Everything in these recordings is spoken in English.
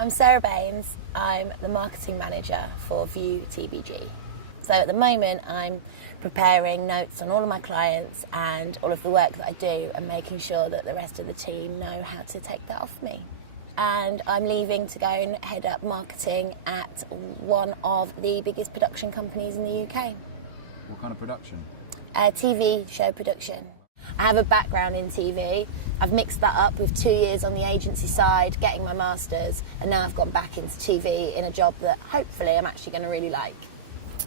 I'm Sarah Baines. I'm the marketing manager for VU-tbg. So at the moment I'm preparing notes on all of my clients and all of the work that I do and making sure that the rest of the team know how to take that off me. And I'm leaving to go and head up marketing at one of the biggest production companies in the UK. What kind of production? TV show production. I have a background in TV. I've mixed that up with 2 years on the agency side, getting my master's, and now I've gone back into TV in a job that hopefully I'm actually going to really like.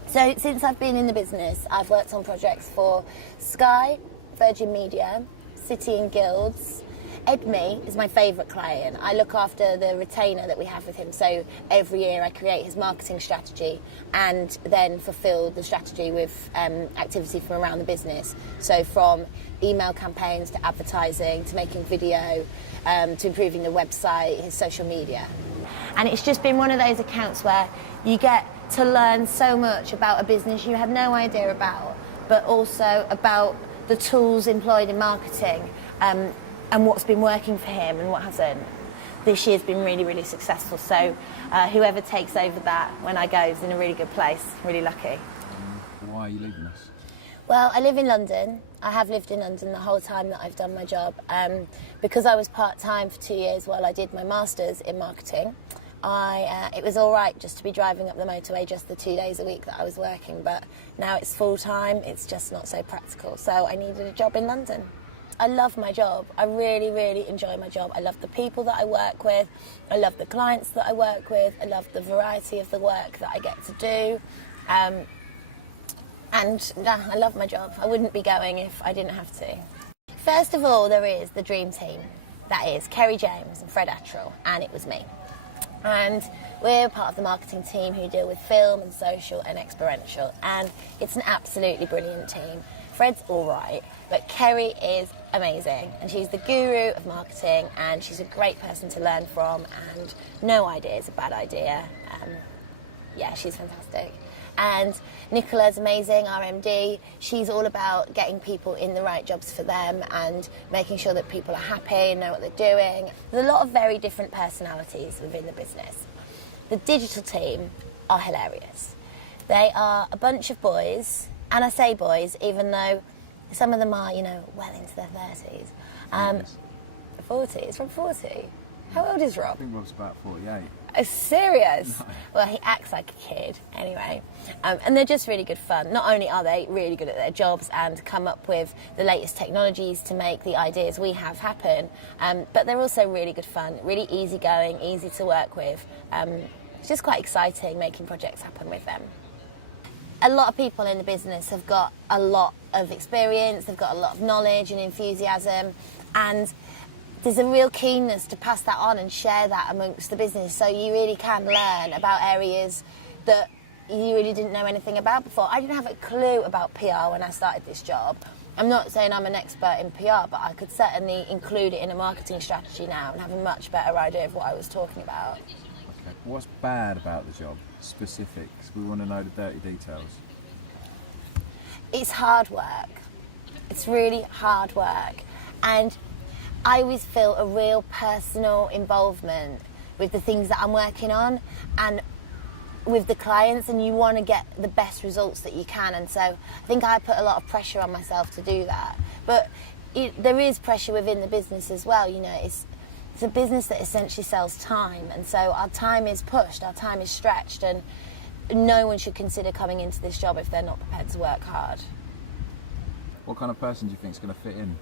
So since I've been in the business, I've worked on projects for Sky, Virgin Media, City and Guilds. Edme is my favourite client. I look after the retainer that we have with him, so every year I create his marketing strategy and then fulfil the strategy with activity from around the business. So from email campaigns to advertising to making video to improving the website, his social media. And it's just been one of those accounts where you get to learn so much about a business you had no idea about, but also about the tools employed in marketing. And what's been working for him and what hasn't. This year's been really, really successful. So whoever takes over that when I go is in a really good place, really lucky. Why are you leaving us? Well, I live in London. I have lived in London the whole time that I've done my job. Because I was part-time for 2 years while I did my master's in marketing, it was all right just to be driving up the motorway just the 2 days a week that I was working. But now it's full-time, it's just not so practical. So I needed a job in London. I love my job. I really, really enjoy my job. I love the people that I work with. I love the clients that I work with. I love the variety of the work that I get to do. And I love my job. I wouldn't be going if I didn't have to. First of all, there is the dream team. That is Kerry James and Fred Attrell, and it was me. And we're part of the marketing team who deal with film and social and experiential. And it's an absolutely brilliant team. Fred's all right, but Kerry is amazing, and she's the guru of marketing, and she's a great person to learn from, and no idea is a bad idea. Yeah, she's fantastic. And Nicola's amazing, our MD. She's all about getting people in the right jobs for them and making sure that people are happy and know what they're doing. There's a lot of very different personalities within the business. The digital team are hilarious. They are a bunch of boys. And I say boys, even though some of them are, well into their 30s. 40s, Rob 40? How old is Rob? I think Rob's about 48. Oh, serious? No. Well, he acts like a kid, anyway. And they're just really good fun. Not only are they really good at their jobs and come up with the latest technologies to make the ideas we have happen, but they're also really good fun, really easygoing, easy to work with. It's just quite exciting making projects happen with them. A lot of people in the business have got a lot of experience, they've got a lot of knowledge and enthusiasm, and there's a real keenness to pass that on and share that amongst the business, so you really can learn about areas that you really didn't know anything about before. I didn't have a clue about PR when I started this job. I'm not saying I'm an expert in PR, but I could certainly include it in a marketing strategy now and have a much better idea of what I was talking about. Okay. What's bad about the job? Specifics. We want to know the dirty details. It's hard work. It's really hard work. And I always feel a real personal involvement with the things that I'm working on and with the clients, and you want to get the best results that you can. And so I think I put a lot of pressure on myself to do that. But there is pressure within the business as well. It's a business that essentially sells time, and so our time is pushed, our time is stretched, and no one should consider coming into this job if they're not prepared to work hard. What kind of person do you think is going to fit in?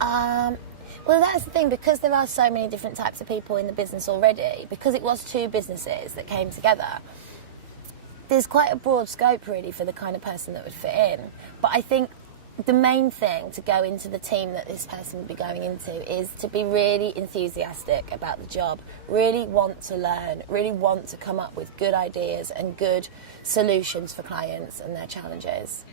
Well, that's the thing, because there are so many different types of people in the business already, because it was two businesses that came together, there's quite a broad scope really for the kind of person that would fit in. But I think the main thing to go into the team that this person would be going into is to be really enthusiastic about the job, really want to learn, really want to come up with good ideas and good solutions for clients and their challenges.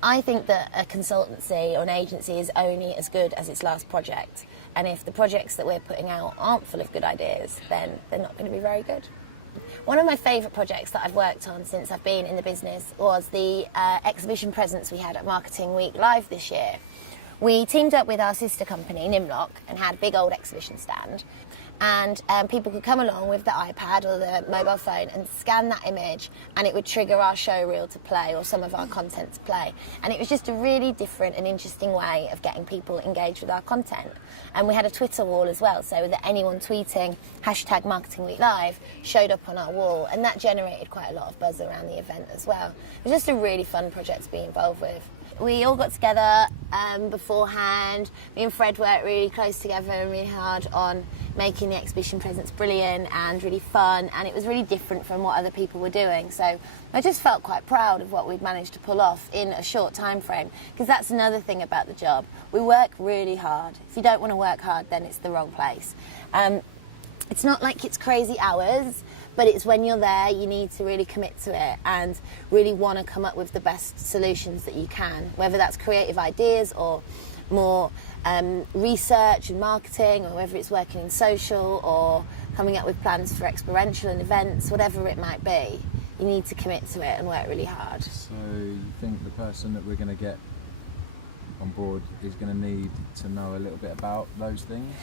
I think that a consultancy or an agency is only as good as its last project, and if the projects that we're putting out aren't full of good ideas, then they're not going to be very good. One of my favourite projects that I've worked on since I've been in the business was the exhibition presence we had at Marketing Week Live this year. We teamed up with our sister company, Nimlock, and had a big old exhibition stand. and people could come along with the iPad or the mobile phone and scan that image, and it would trigger our show reel to play or some of our content to play. And it was just a really different and interesting way of getting people engaged with our content. And we had a Twitter wall as well, so that anyone tweeting hashtag Marketing Week Live showed up on our wall, and that generated quite a lot of buzz around the event as well. It was just a really fun project to be involved with. We all got together beforehand. Me and Fred worked really close together and really hard on making the exhibition presence brilliant and really fun, and it was really different from what other people were doing. So I just felt quite proud of what we'd managed to pull off in a short time frame, because that's another thing about the job. We work really hard. If you don't want to work hard, then it's the wrong place. It's not like it's crazy hours, but it's when you're there, you need to really commit to it and really want to come up with the best solutions that you can, whether that's creative ideas or more research and marketing, or whether it's working in social or coming up with plans for experiential and events, whatever it might be. You need to commit to it and work really hard. So you think the person that we're going to get on board is going to need to know a little bit about those things?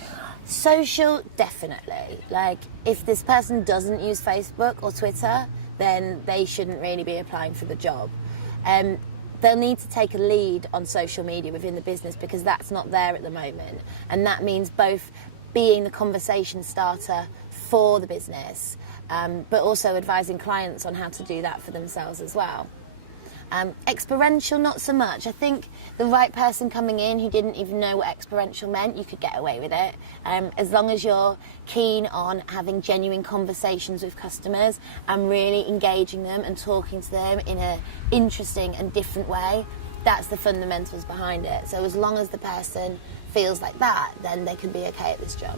Social, definitely. Like, if this person doesn't use Facebook or Twitter, then they shouldn't really be applying for the job. They'll need to take a lead on social media within the business, because that's not there at the moment. And that means both being the conversation starter for the business, but also advising clients on how to do that for themselves as well. Experiential, not so much. I think the right person coming in who didn't even know what experiential meant, you could get away with it. As long as you're keen on having genuine conversations with customers and really engaging them and talking to them in an interesting and different way, that's the fundamentals behind it. So as long as the person feels like that, then they can be okay at this job.